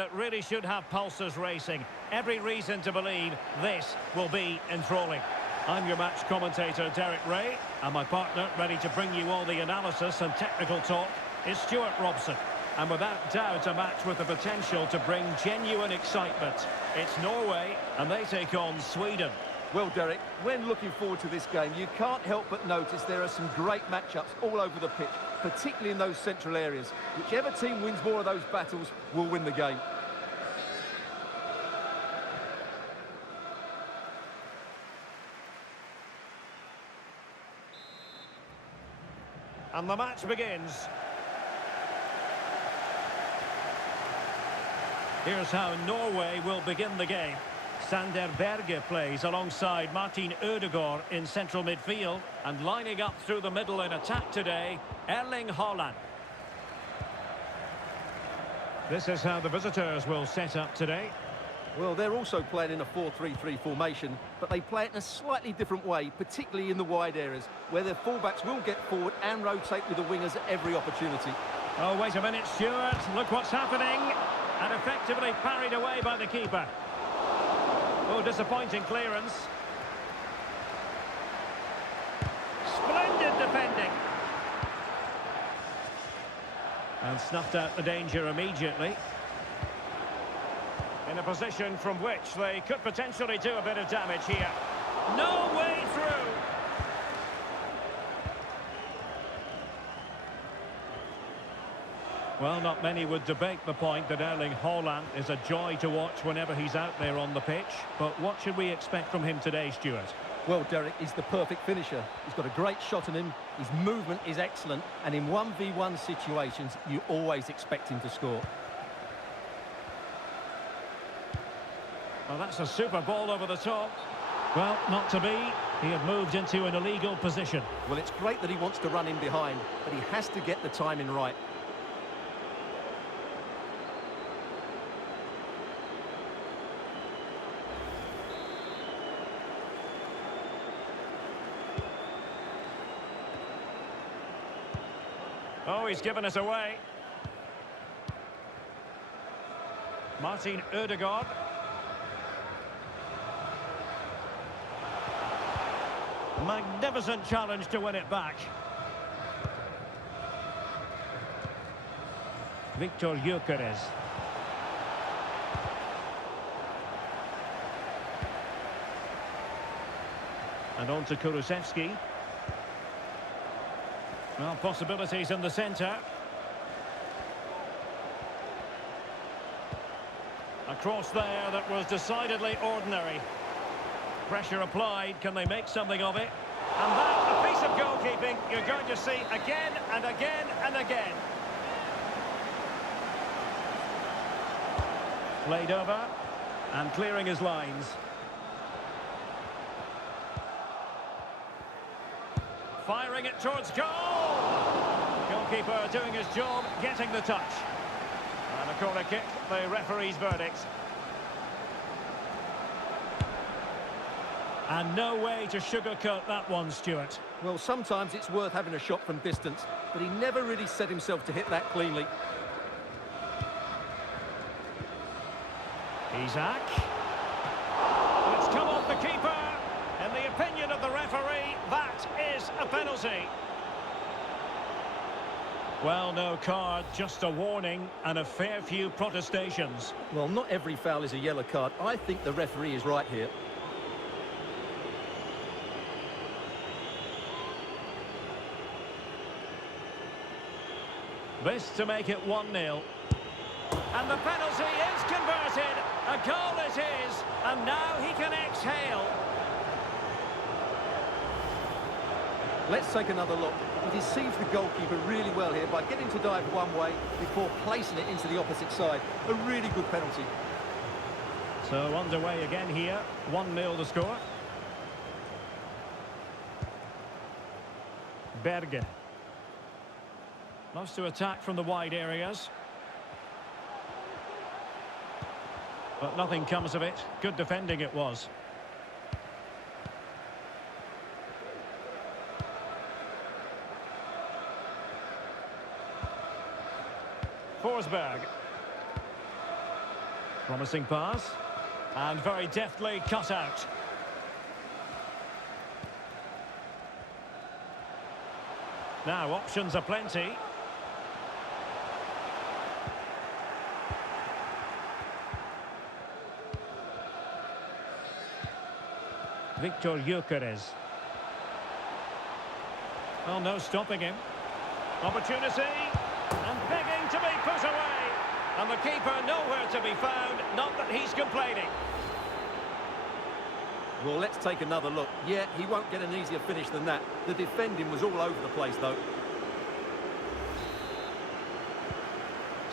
that really should have pulses racing. Every reason to believe this will be enthralling. I'm your match commentator, Derek Ray, and my partner, ready to bring you all the analysis and technical talk, is Stuart Robson. And without doubt, a match with the potential to bring genuine excitement. It's Norway, and they take on Sweden. Well, Derek, when looking forward to this game, you can't help but notice there are some great matchups all over the pitch, particularly in those central areas. Whichever team wins more of those battles will win the game. And the match begins. Here's how Norway will begin the game. Sander Berge plays alongside Martin Ødegaard in central midfield, and lining up through the middle in attack today, Erling Haaland. This is how the visitors will set up today. Well, they're also playing in a 4-3-3 formation, but they play it in a slightly different way, particularly in the wide areas, where their fullbacks will get forward and rotate with the wingers at every opportunity. Oh, wait a minute, Stuart. Look what's happening. And effectively parried away by the keeper. Oh, disappointing clearance. Splendid defending. And snuffed out the danger immediately. In a position from which they could potentially do a bit of damage here. No way through. Well, not many would debate the point that Erling Haaland is a joy to watch whenever he's out there on the pitch. But what should we expect from him today, Stuart? Well, Derek, he's the perfect finisher. He's got a great shot in him, his movement is excellent, and in 1v1 situations, you always expect him to score. Well, that's a super ball over the top. Well, not to be. He had moved into an illegal position. Well, it's great that he wants to run in behind, but he has to get the timing right. Oh, he's given us away. Martin Ødegaard. Magnificent challenge to win it back. Victor Gyökeres. And on to Kulusevski. Well, possibilities in the centre. A cross there that was decidedly ordinary. Pressure applied. Can they make something of it? And that, a piece of goalkeeping you're going to see again and again and again. Played over and clearing his lines. Firing it towards goal. Goalkeeper doing his job, getting the touch. And a corner kick, the referee's verdict. And no way to sugarcoat that one, Stuart. Well, sometimes it's worth having a shot from distance, but he never really set himself to hit that cleanly. Isak. It's come off the keeper. In the opinion of the referee, that is a penalty. Well, no card, just a warning and a fair few protestations. Well, not every foul is a yellow card. I think the referee is right here. This to make it 1-0. And the penalty is converted. A goal it is. And now he can exhale. Let's take another look. He deceives the goalkeeper really well here by getting to dive one way before placing it into the opposite side. A really good penalty. So underway again here. 1-0 the score. Berge. Loves to attack from the wide areas. But nothing comes of it. Good defending it was. Forsberg. Promising pass. And very deftly cut out. Now, options are plenty. Victor Gyökeres. Oh, no stopping him. Opportunity. And begging to be put away. And the keeper nowhere to be found. Not that he's complaining. Well, let's take another look. Yeah, he won't get an easier finish than that. The defending was all over the place, though.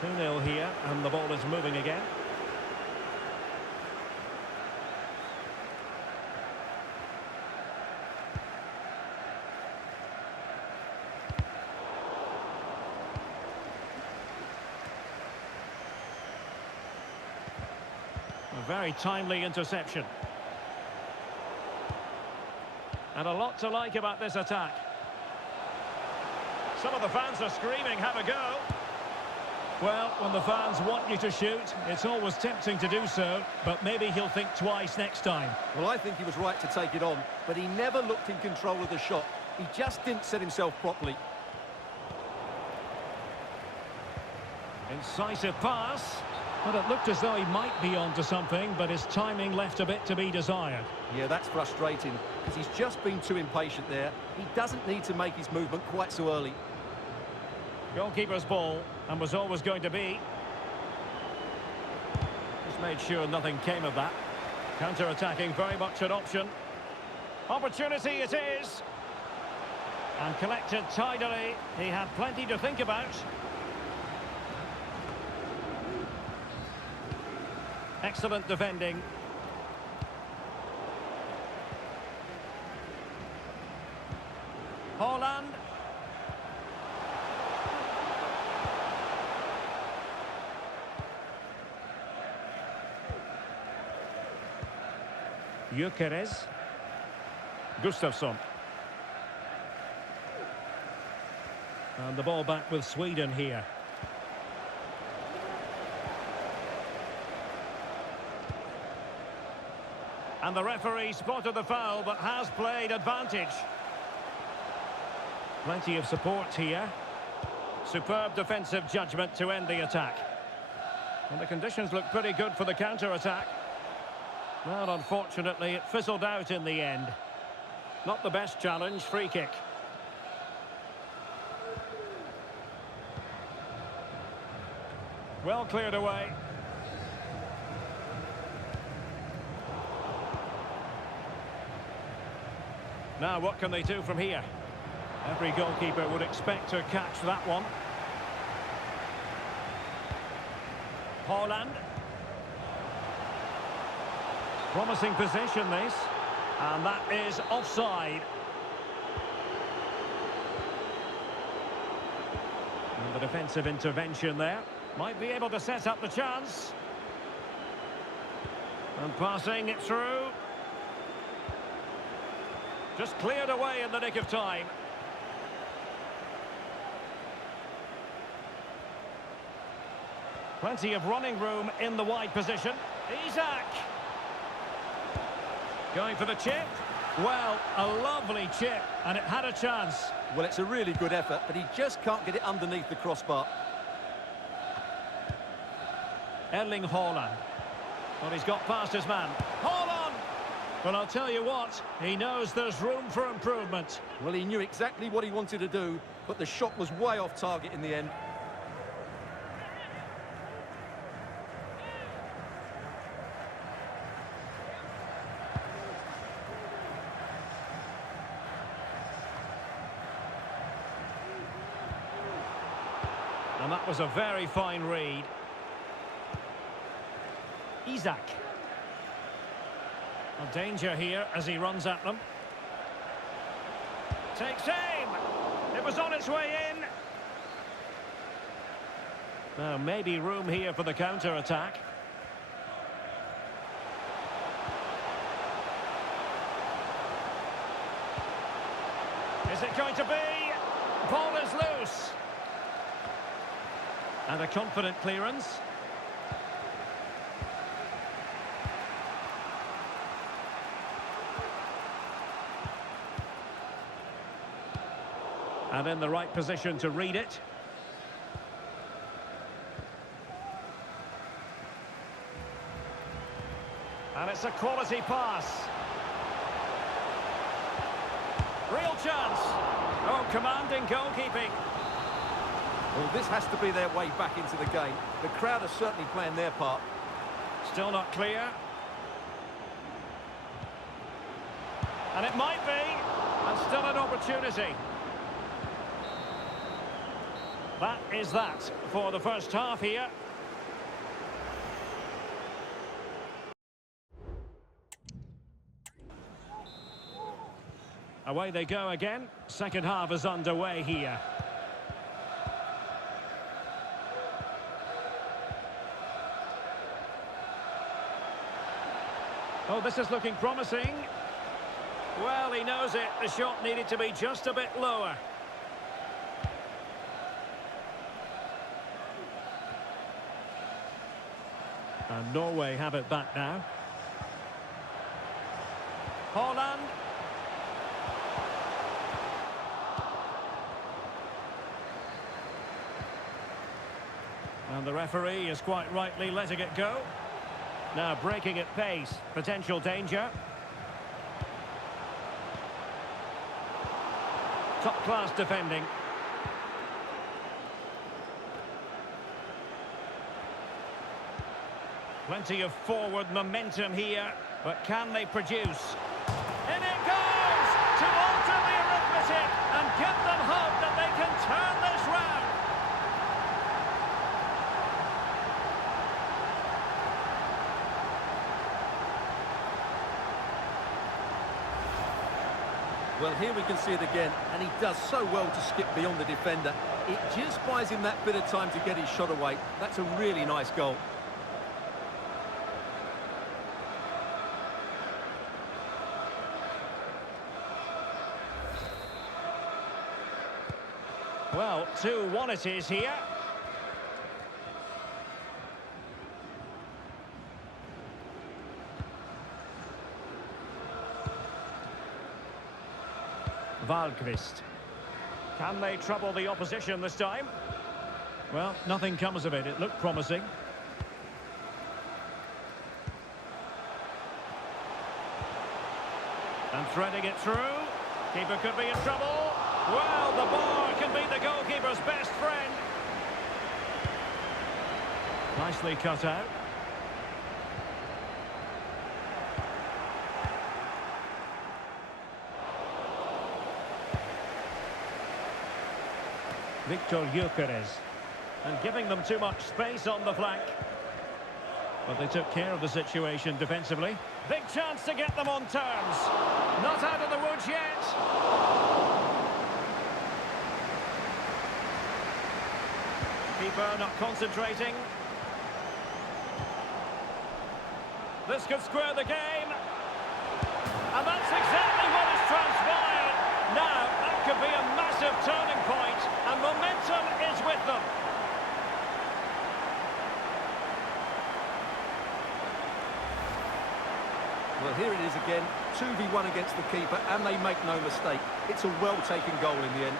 2-0 here, and the ball is moving again. A very timely interception. And a lot to like about this attack. Some of the fans are screaming, have a go. Well, when the fans want you to shoot, it's always tempting to do so, but maybe he'll think twice next time. Well, I think he was right to take it on, but he never looked in control of the shot. He just didn't set himself properly. Incisive pass. But it looked as though he might be onto something, but his timing left a bit to be desired. Yeah, that's frustrating, because he's just been too impatient there. He doesn't need to make his movement quite so early. Goalkeeper's ball, and was always going to be. Just made sure nothing came of that. Counter-attacking, very much an option. Opportunity it is. And collected tidily. He had plenty to think about. Excellent defending. Haaland. Gyökeres. Gustafsson. And the ball back with Sweden here. And the referee spotted the foul, but has played advantage. Plenty of support here. Superb defensive judgment to end the attack. And the conditions look pretty good for the counter-attack. Well, unfortunately, it fizzled out in the end. Not the best challenge, free kick. Well cleared away. Now, what can they do from here? Every goalkeeper would expect to catch that one. Haaland. Promising position, this. And that is offside. And the defensive intervention there. Might be able to set up the chance. And passing it through. Just cleared away in the nick of time. Plenty of running room in the wide position. Isak. Going for the chip. Well, a lovely chip, and it had a chance. Well, it's a really good effort, but he just can't get it underneath the crossbar. Erling Haaland. Well, he's got past his man. Haaland! Well, I'll tell you what, he knows there's room for improvement. Well, he knew exactly what he wanted to do, but the shot was way off target in the end. And that was a very fine read. Isak. A danger here as he runs at them. Takes aim. It was on its way in. Now, maybe room here for the counter-attack. Is it going to be? Ball is loose. And a confident clearance. And in the right position to read it. And it's a quality pass. Real chance. Oh, commanding goalkeeping. Well, this has to be their way back into the game. The crowd are certainly playing their part. Still not clear. And it might be. And still an opportunity. That is that for the first half here. Away they go again. Second half is underway here. Oh, this is looking promising. Well, he knows it. The shot needed to be just a bit lower. And Norway have it back now. Holland. And the referee is quite rightly letting it go. Now breaking at pace. Potential danger. Top-class defending. Plenty of forward momentum here, but can they produce? In it goes to alter the arithmetic and give them hope that they can turn this round. Well, here we can see it again, and he does so well to skip beyond the defender. It just buys him that bit of time to get his shot away. That's a really nice goal. Well, 2-1 it is here. Valkvist. Can they trouble the opposition this time? Well, nothing comes of it. It looked promising. And threading it through. Keeper could be in trouble. Well, the bar can be the goalkeeper's best friend. Nicely cut out. Victor Gyökeres. And giving them too much space on the flank. But they took care of the situation defensively. Big chance to get them on terms. Not out of the woods yet. Keeper not concentrating. This could square the game. And that's exactly what has transpired. Now, that could be a massive turning point, and momentum is with them. Well, here it is again, 2v1 against the keeper, and they make no mistake. It's a well-taken goal in the end.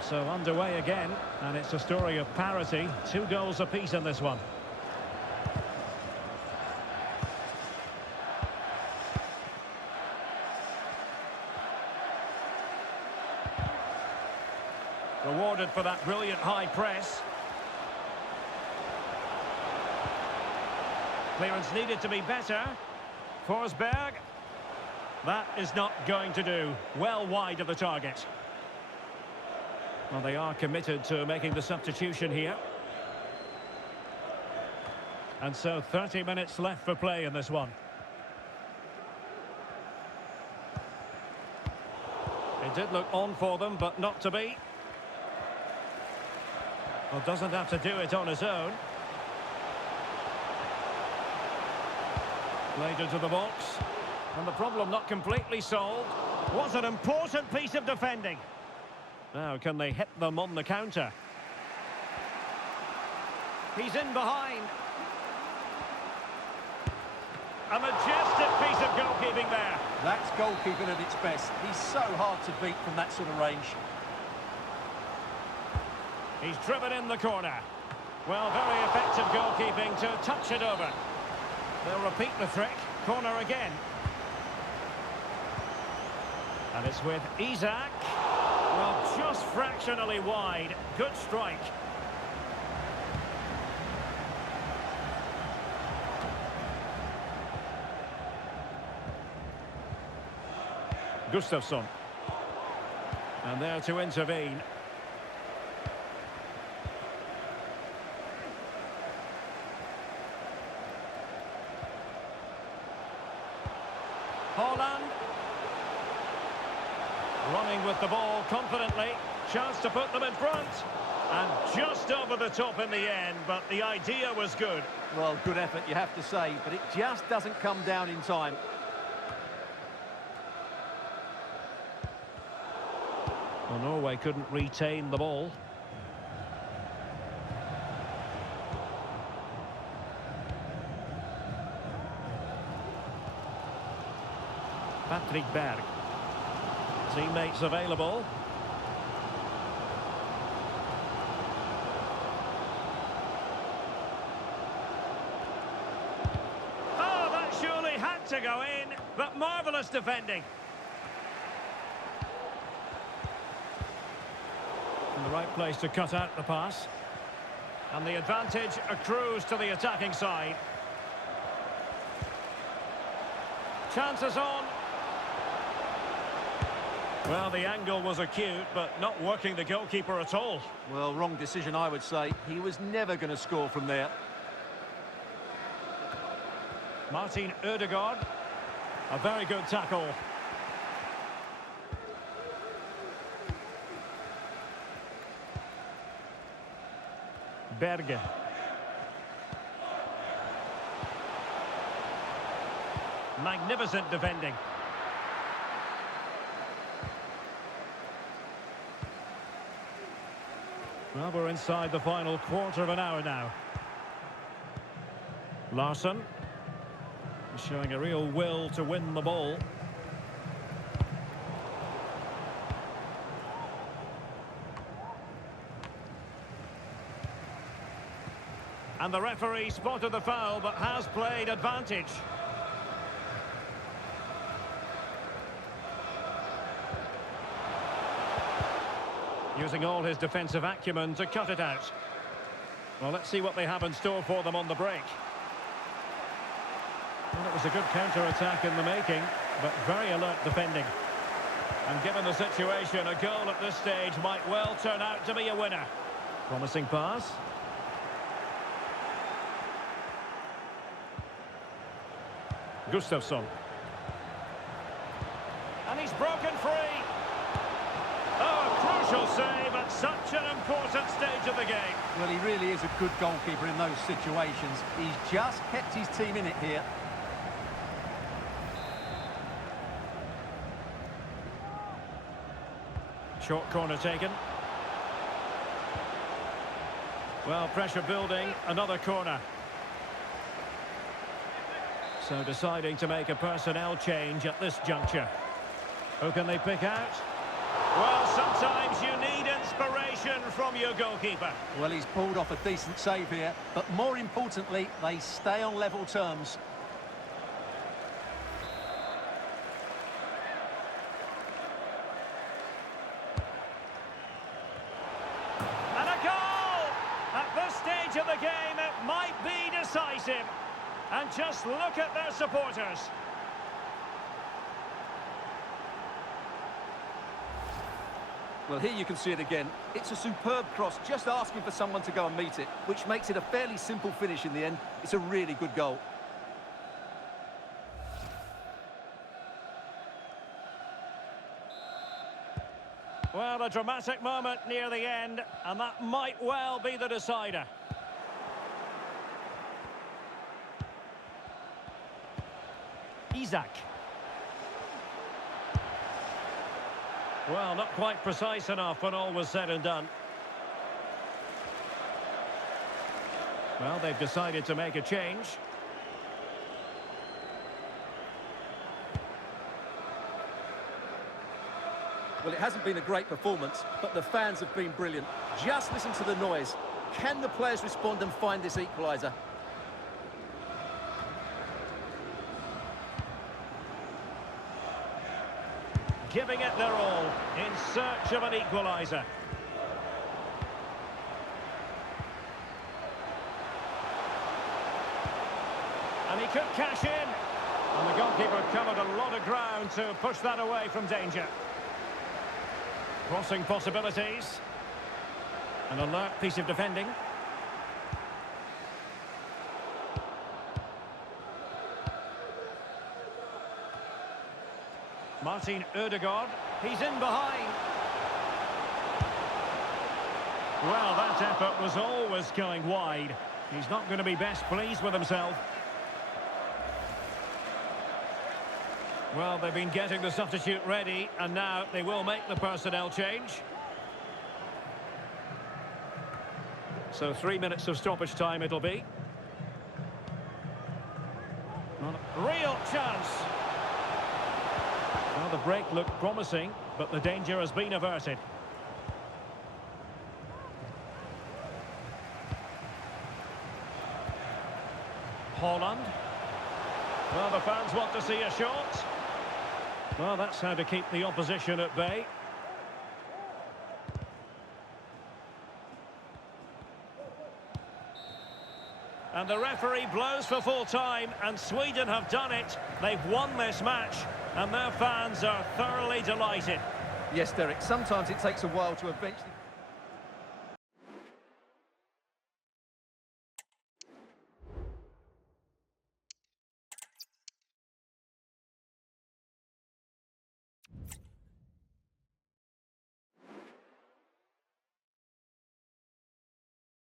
So underway again, and it's a story of parity. 2 goals apiece in this one. Rewarded for that brilliant high press. Clearance needed to be better. Forsberg. That is not going to do. Well wide of the target. Well, they are committed to making the substitution here. And so 30 minutes left for play in this one. It did look on for them, but not to be. Well, doesn't have to do it on his own. Played into the box. And the problem not completely solved. Was an important piece of defending. Now, can they hit them on the counter? He's in behind. A majestic piece of goalkeeping there. That's goalkeeping at its best. He's so hard to beat from that sort of range. He's driven in the corner. Well, very effective goalkeeping to touch it over. They'll repeat the trick. Corner again. And it's with Isak. Well, just fractionally wide. Good strike. Gustafsson. And there to intervene. Holland. Running with the ball confidently. Chance to put them in front. And just over the top in the end, but the idea was good. Well, good effort, you have to say, but it just doesn't come down in time. Well, Norway couldn't retain the ball. Patrick Berg. Teammates available. Oh, that surely had to go in, but marvellous defending. In the right place to cut out the pass. And the advantage accrues to the attacking side. Chances on. Well, the angle was acute, but not working the goalkeeper at all. Well, wrong decision, I would say. He was never going to score from there. Martin Ødegaard. A very good tackle. Berge. Magnificent defending. Well, we're inside the final quarter of an hour now. Larsson showing a real will to win the ball. And the referee spotted the foul, but has played advantage. Using all his defensive acumen to cut it out. Well, let's see what they have in store for them on the break. Well, it was a good counter-attack in the making, but very alert defending. And given the situation, a goal at this stage might well turn out to be a winner. Promising pass. Gustafsson. And he's broken free. Oh, a crucial save at such an important stage of the game. Well, he really is a good goalkeeper in those situations. He's just kept his team in it here. Short corner taken. Well, pressure building, another corner. So deciding to make a personnel change at this juncture. Who can they pick out? Well, sometimes you need inspiration from your goalkeeper. Well, he's pulled off a decent save here, but more importantly, they stay on level terms. And a goal! At this stage of the game, it might be decisive. And just look at their supporters. Well, here you can see it again. It's a superb cross, just asking for someone to go and meet it, which makes it a fairly simple finish in the end. It's a really good goal. Well, a dramatic moment near the end, and that might well be the decider. Isak. Well, not quite precise enough when all was said and done. Well, they've decided to make a change. Well, it hasn't been a great performance, but the fans have been brilliant. Just listen to the noise. Can the players respond and find this equaliser? Giving it their all in search of an equaliser. And he could cash in. And the goalkeeper covered a lot of ground to push that away from danger. Crossing possibilities. An alert piece of defending. Martin Ødegaard, he's in behind. Well, that effort was always going wide. He's not going to be best pleased with himself. Well, they've been getting the substitute ready, and now they will make the personnel change. So 3 minutes of stoppage time it'll be. Real chance. Well, the break looked promising, but the danger has been averted. Holland. Well, the fans want to see a shot. Well, that's how to keep the opposition at bay. And the referee blows for full time, and Sweden have done it. They've won this match, and their fans are thoroughly delighted. Yes, Derek, sometimes it takes a while to eventually...